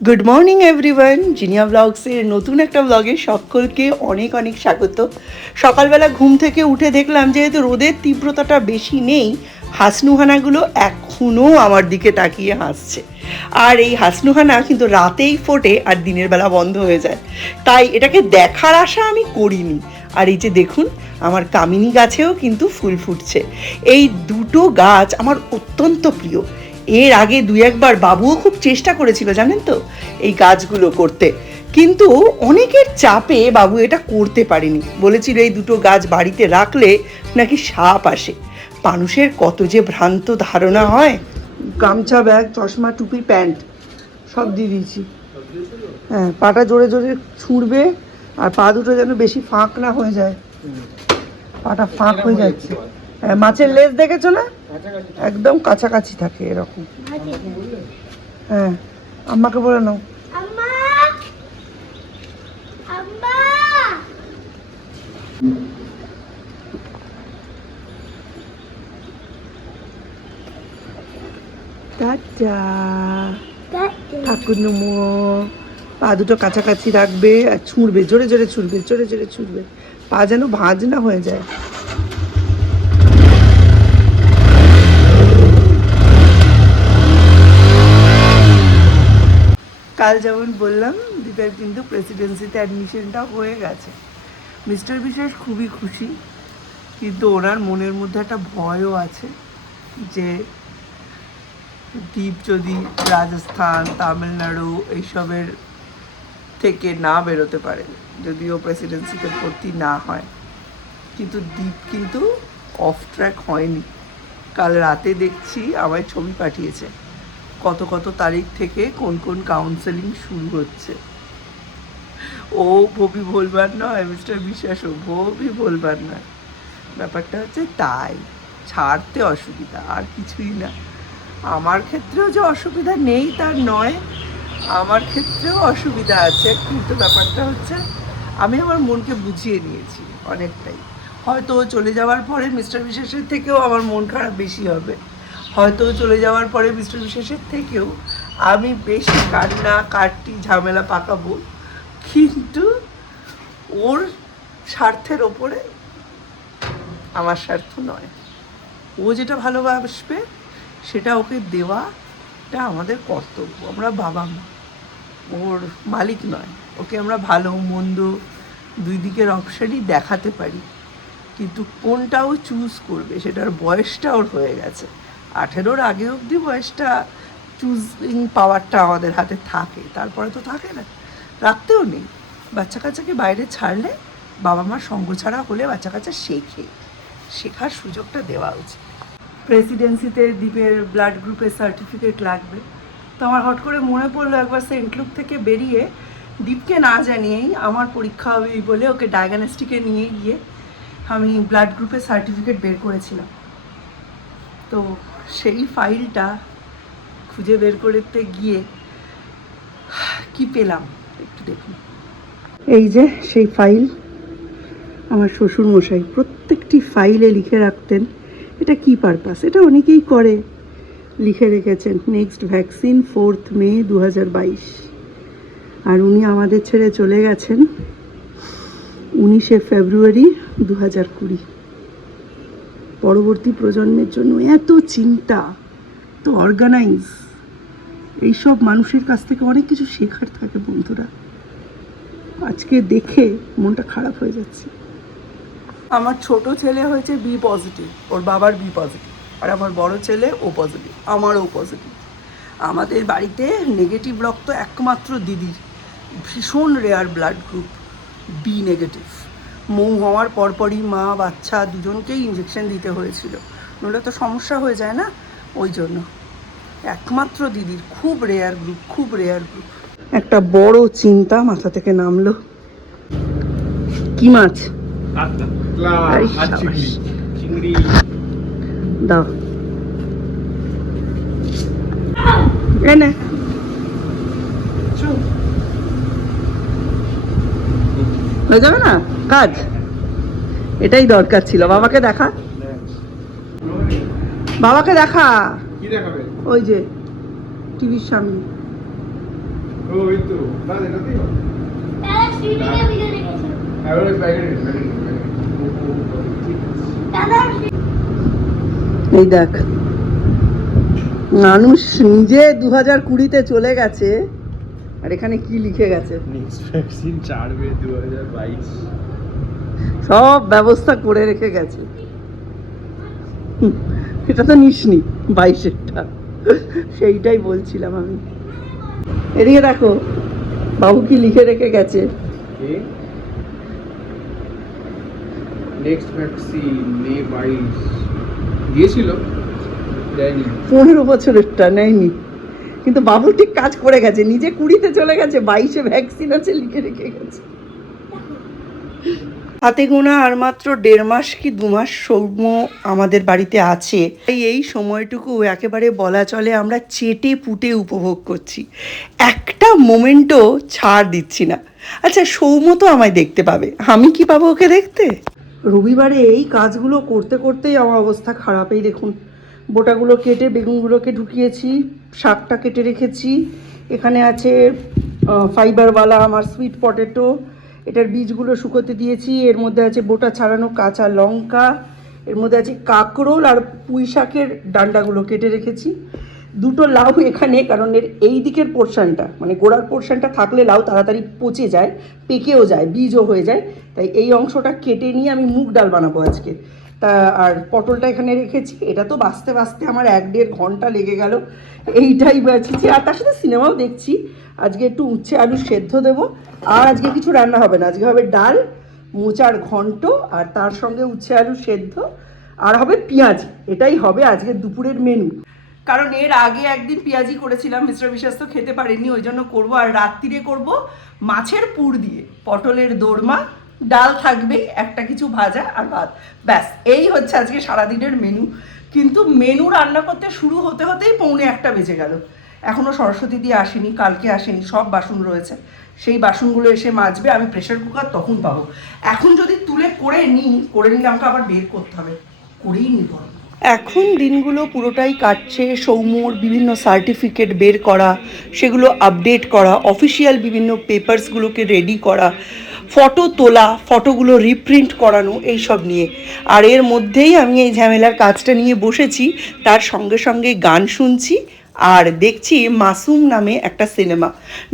Good morning everyone, Jinia ব্লগসের নতুন একটা ব্লগে সকলকে অনেক অনেক স্বাগত। সকালবেলা ঘুম থেকে উঠে দেখলাম যেহেতু রোদের তীব্রতাটা বেশি নেই, হাসনুহানাগুলো এখনও আমার দিকে তাকিয়ে হাসছে। আর এই হাসনুহানা কিন্তু রাতেই ফোটে আর দিনের বেলা বন্ধ হয়ে যায়, তাই এটাকে দেখার আশা আমি করিনি। আর এই যে দেখুন, আমার কামিনী গাছেও কিন্তু ফুল ফুটছে। এই দুটো গাছ আমার অত্যন্ত প্রিয়। এর আগে দুই একবার বাবুও খুব চেষ্টা করেছিল জানেন তো এই গাছগুলো করতে, কিন্তু অনেকের চাপে বাবু এটা করতে পারেনি। বলেছিল এই দুটো গাছ বাড়িতে রাখলে নাকি সাপ আসে। মানুষের কত যে ভ্রান্ত ধারণা হয়। গামছা, ব্যাগ, চশমা, টুপি, প্যান্ট সব দিয়ে দিয়েছি। হ্যাঁ, পাটা জোরে জোরে ছুঁড়বে আর পা দুটো যেন বেশি ফাঁক না হয়ে যায়। পাটা ফাঁক হয়ে যাচ্ছে। হ্যাঁ, মাছের লেজ দেখেছো না, একদম কাছাকাছি থাকে এরকম। হ্যাঁ, আম্মাকে বলে নাও। টাটা ঠাকুর নমো। পা দুটো কাছাকাছি রাখবে আর ছুঁড়বে, জোরে জোরে ছুঁড়বে, জোরে জোরে ছুঁড়বে, পা যেন ভাঁজ না হয়ে যায়। কাল যেমন বললাম, দীপের কিন্তু প্রেসিডেন্সিতে অ্যাডমিশনটা হয়ে গেছে। মিস্টার বিশ্বাস খুবই খুশি, কিন্তু ওনার মনের মধ্যে একটা ভয়ও আছে যে দীপ যদি রাজস্থান, তামিলনাড়ু এইসবের থেকে না বেরোতে পারে, যদিও প্রেসিডেন্সিতে ভর্তি না হয়। কিন্তু দীপ কিন্তু অফ ট্র্যাক হয়নি। কাল রাতে দেখছি আমায় ছবি পাঠিয়েছে কত কত তারিখ থেকে কোন কোন কাউন্সেলিং শুরু হচ্ছে। ও ভবি বলবার নয়, মিস্টার বিশ্বাসও ভবি বলবার নয়। ব্যাপারটা হচ্ছে তাই, ছাড়তে অসুবিধা, আর কিছুই না। আমার ক্ষেত্রেও যে অসুবিধা নেই তার নয়, আমার ক্ষেত্রেও অসুবিধা আছে, কিন্তু ব্যাপারটা হচ্ছে আমি আমার মনকে বুঝিয়ে নিয়েছি অনেকটাই। হয়তো চলে যাওয়ার পরে মিস্টার বিশ্বাসের থেকেও আমার মন খারাপ বেশি হবে, হয়তো চলে যাওয়ার পরে মিস্টার বিশ্বাসের থেকেও আমি বেশি কান্না কাটি ঝামেলা পাকাবো, কিন্তু ওর স্বার্থের ওপরে আমার স্বার্থ নয়। ও যেটা ভালোবাসবে সেটা ওকে দেওয়াটা আমাদের কর্তব্য। আমরা বাবা মা, ওর মালিক নয়। ওকে আমরা ভালো মন্দ দুই দিকের অপশানই দেখাতে পারি, কিন্তু কোনটাও চুজ করবে সেটার বয়সটা ওর হয়ে গেছে। 18-র আগে অবধি বয়সটা চুজিং পাওয়ারটা আমাদের হাতে থাকে, তারপরে তো থাকে না, রাখতেও নেই। বাচ্চা কাচ্চাকে বাইরে ছাড়লে, বাবা মার সঙ্গ ছাড়া হলে বাচ্চা কাচ্চা শেখার সুযোগটা দেওয়া উচিত। প্রেসিডেন্সিতে দীপের ব্লাড গ্রুপের সার্টিফিকেট লাগবে, তো আমার হট করে মনে পড়লো একবার সেন্ট লুক থেকে বেরিয়ে দীপকে না জানিয়েই আমার পরীক্ষা হবে বলে ওকে ডায়াগনস্টিকে নিয়ে গিয়ে আমি ব্লাড গ্রুপের সার্টিফিকেট বের করেছিলাম। তো সেই ফাইলটা খুঁজে বের করতে গিয়ে কি পেলাম একটু দেখুন। এই যে সেই ফাইল, আমার শ্বশুরমশাই প্রত্যেকটি ফাইলে লিখে রাখতেন এটা কি পারপাস। এটা অনেকেই করে, লিখে রেখেছেন নেক্সট ভ্যাকসিন 4 মে 2022। আর উনি আমাদের ছেড়ে চলে গেছেন 19 ফেব্রুয়ারি 2020। পরবর্তী প্রজন্মের জন্য এত চিন্তা, তো অর্গানাইজ, এইসব মানুষের কাছ থেকে অনেক কিছু শেখার থাকে বন্ধুরা। আজকে দেখে মনটা খারাপ হয়ে যাচ্ছে। আমার ছোট ছেলে হয়েছে বি পজিটিভ, ওর বাবার বি পজিটিভ, আর আমার বড় ছেলে ও পজিটিভ, আমারও পজিটিভ। আমাদের বাড়িতে নেগেটিভ রক্ত একমাত্র দিদির, ভীষণ rare blood group B negative. Mou হওয়ার পরপরই মা বাচ্চা দুজনকেই ইঞ্জেকশন দিতে হয়েছিল, নইলে তো সমস্যা হয়ে যায় না, ওই জন্য একমাত্র দিদির খুব রেয়ার গ্রুপ, খুব রেয়ার গ্রুপ। একটা বড় চিন্তা মাথা থেকে নামলো। কি মাছ? দাও এনে, হয়ে যাবে না কাজ, এটাই দরকার ছিল। বাবাকে দেখা, বাবাকে দেখা, ওই যে টিভির সামনে। ওই তো না এটাতেই হবে। তারা স্ট্রিমিংয়ে ভিডিও দেখেছে। এবারে প্যাকেট দাদা এই দেখ, মানুষ নিজে 2020-তে চলে গেছে, আর এখানে কি লিখে গেছে, নেক্সট ভ্যাকসিন 4 মে 2022। সব ব্যবস্থা করে রেখে গেছে। এটা তো নিসনি 22-এরটা, সেইটাই বলছিলাম আমি। এদিকে দেখো বাবু কি লিখে রেখে গেছে। নেক্সট ভ্যাকসিন মে 22 দিয়েছিল, দেয়নি। 15 বছরেরটা নেয়নি, কিন্তু বাবু ঠিক কাজ করে গেছে, নিজে 20-তে চলে গেছে, 22-এ ভ্যাকসিন আছে লিখে রেখে গেছে। হাতে গোনা আর মাত্র 1.5 মাস কি 2 মাস সৌম্য আমাদের বাড়িতে আছে। এই সময়টুকু একেবারে বলা চলে আমরা চেটে পুটে উপভোগ করছি, একটা মোমেন্টও ছাড় দিচ্ছি না। আচ্ছা, সৌম্য তো আমায় দেখতে পাবে, আমি কি পাবো ওকে দেখতে? রবিবারে এই কাজগুলো করতে করতেই আমার অবস্থা খারাপ। এই দেখুন, বোটাগুলো কেটে বেগুনগুলোকে ঢুকিয়েছি, শাকটা কেটে রেখেছি, এখানে আছে ফাইবারওয়ালা আমার সুইট পটেটো, এটার বীজগুলো শুকোতে দিয়েছি, এর মধ্যে আছে বোটা ছাড়ানো কাঁচা লঙ্কা, এর মধ্যে আছে কাঁকরোল আর পুঁই শাকের ডান্ডাগুলো কেটে রেখেছি, 2টো লাউ এখানে, কারণ এর এই দিকের পোর্শনটা মানে গোড়ার পোর্শনটা থাকলে লাউ তাড়াতাড়ি পচে যায়, পেকেও যায়, বীজও হয়ে যায়, তাই এই অংশটা কেটে নিয়ে আমি মুগ ডাল বানাবো আজকে। তা আর পটলটা এখানে রেখেছি, এটা তো বাছতে বাছতে আমার 1-1.5 ঘন্টা লেগে গেল, এইটাই বাঁচিছি। আর তার সাথে সিনেমাও দেখছি। আজকে একটু উচ্ছে আলু সেদ্ধ দেবো, আর আজকে কিছু রান্না হবে না, আজকে হবে ডাল, মোচার ঘন্ট, আর তার সঙ্গে উচ্ছে আলু সেদ্ধ, আর হবে পেঁয়াজি। এটাই হবে আজকে দুপুরের মেনু। কারণ এর আগে একদিন পেঁয়াজি করেছিলাম, মিস্টার বিশ্বাস তো খেতে পারেনি, ওই জন্য করবো। আর রাত্রিরে করব মাছের পুর দিয়ে পটলের দোরমা, ডাল থাকবেই, একটা কিছু ভাজা আর ভাত, ব্যাস এই হচ্ছে আজকে সারাদিনের মেনু। কিন্তু মেনু রান্না করতে শুরু হতে হতেই 1:45 বেজে গেল। এখনও সরস্বতী দিয়ে আসেনি, কালকে আসেনি, সব বাসন রয়েছে, সেই বাসনগুলো এসে মাজবে, আমি প্রেশার কুকার তখন পাবো। এখন যদি তুলে করে নিলে আমাকে আবার বের করতে হবে, করেই নিব। এখন দিনগুলো পুরোটাই কাটছে সৌম্যর বিভিন্ন সার্টিফিকেট বের করা, সেগুলো আপডেট করা, অফিসিয়াল বিভিন্ন পেপারসগুলোকে রেডি করা, ফটো তোলা, ফটোগুলো রিপ্রিন্ট করানো, এইসব নিয়ে। আর এর মধ্যেই আমি এই ঝামেলার কাজটা নিয়ে বসেছি, তার সঙ্গে সঙ্গে গান শুনছি আর দেখছি মাসুম নামে একটা সিনেমা,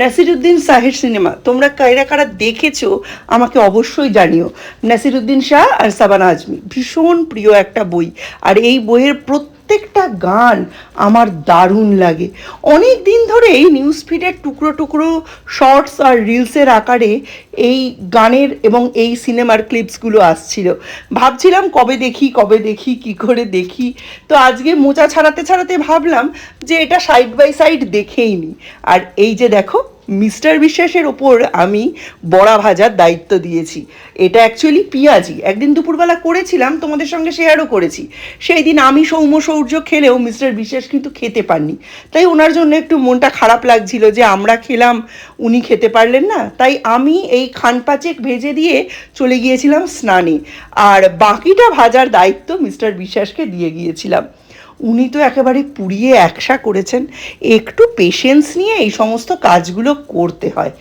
নাসিরুদ্দিন শাহের সিনেমা। তোমরা কারা কারা দেখেছো আমাকে অবশ্যই জানিও। নাসিরুদ্দিন শাহ আর সাবানা আজমি, ভীষণ প্রিয় একটা বই, আর এই বইয়ের প্রত্যেকটা গান আমার দারুণ লাগে। অনেক দিন ধরে এই নিউজ ফিডের টুকরো টুকরো শর্টস আর রিলসের আকারে এই গানের এবং এই সিনেমার ক্লিপসগুলো আসছিল, ভাবছিলাম কবে দেখি কি করে দেখি। তো আজকে মোচা ছাড়াতে ছাড়াতে ভাবলাম যে এটা সাইড বাই সাইড দেখেই নি। আর এই যে দেখো, মিস্টার বিশ্বাসের ওপর আমি বড়া ভাজার দায়িত্ব দিয়েছি। এটা অ্যাকচুয়ালি পেঁয়াজি, একদিন দুপুরবেলা করেছিলাম, তোমাদের সঙ্গে শেয়ারও করেছি। সেই দিন আমি সৌর্য খেলেও মিস্টার বিশ্বাস কিন্তু খেতে পাননি, তাই ওনার জন্য একটু মনটা খারাপ লাগছিল যে আমরা খেলাম উনি খেতে পারলেন না। তাই আমি এই খানপাচেক ভেজে দিয়ে চলে গিয়েছিলাম স্নানে, আর বাকিটা ভাজার দায়িত্ব মিস্টার বিশ্বাসকে দিয়ে গিয়েছিলাম। উনি তো একেবারে পুড়িয়ে একসা করেছেন। একটু পেশেন্স নিয়ে এই সমস্ত কাজগুলো করতে হয়।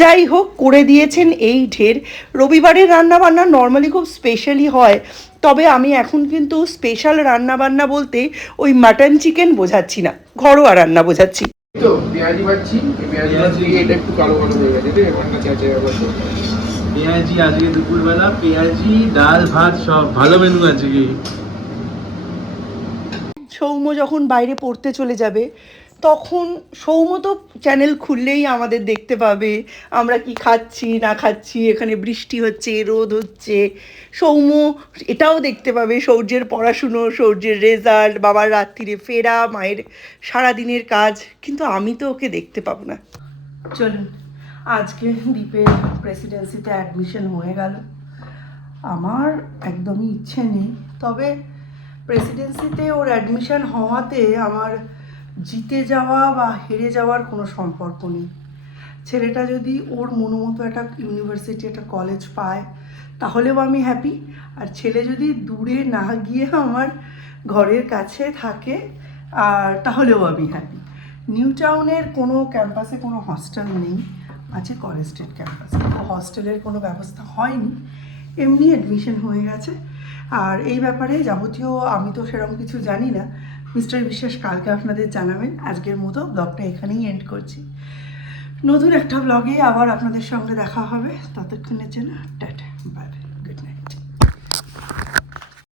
যাই হোক, করে দিয়েছেন এই ঢের। রবিবারের রান্নাবান্না নর্মালি খুব স্পেশালি হয়, তবে আমি এখন কিন্তু স্পেশাল রান্নাবান্না বলতে ওই মাটন চিকেন বোঝাচ্ছি না, ঘরোয়া রান্না বোঝাচ্ছি। তো পেঁয়াজি ভাজছি, পেঁয়াজি ভাজছি, এটা একটু কালো কালো হয়ে গেছে, ঠিক আছে? পেঁয়াজি আজকে দুপুরবেলা, পেঁয়াজি ডাল ভাত সব ভালো মেনু আজকে। সৌম্য যখন বাইরে পড়তে চলে যাবে, তখন সৌম্য তো চ্যানেল খুললেই আমাদের দেখতে পাবে, আমরা কি খাচ্ছি না খাচ্ছি, এখানে বৃষ্টি হচ্ছে, রোদ হচ্ছে। সৌম্য এটাও দেখতে পাবে, সৌর্যের পড়াশুনো, সৌর্যের রেজাল্ট, বাবার রাত্রিরে ফেরা, মায়ের সারাদিনের কাজ, কিন্তু আমি তো ওকে দেখতে পাবো না। চলুন, আজকে দীপের প্রেসিডেন্সিতে অ্যাডমিশন হয়ে গেল। আমার একদমই ইচ্ছে নেই, তবে প্রেসিডেন্সিতে ওর অ্যাডমিশন হওয়াতে আমার জিতে যাওয়া বা হেরে যাওয়ার কোনো সম্পর্ক নেই। ছেলেটা যদি ওর মনোমতো একটা ইউনিভার্সিটি, একটা কলেজ পায়, তাহলেও আমি হ্যাপি। আর ছেলে যদি দূরে না গিয়ে আমার ঘরের কাছে থাকে, আর তাহলেও আমি হ্যাপি। নিউ টাউনের কোনো ক্যাম্পাসে কোনো হস্টেল নেই, আছে কলেজ স্ট্রিট ক্যাম্পাসে। হস্টেলের কোনো ব্যবস্থা হয়নি, এমনি অ্যাডমিশন হয়ে গেছে। আর এই ব্যাপারে যাবতীয় আমি তো সেরকম কিছু জানি না, মিস্টার বিশ্বাস কালকে আপনাদের জানাবেন। আজকের মতো ব্লগটা এখানেই এন্ড করছি। নতুন একটা ব্লগে আবার আপনাদের সঙ্গে দেখা হবে, ততক্ষণের জন্য টাটা।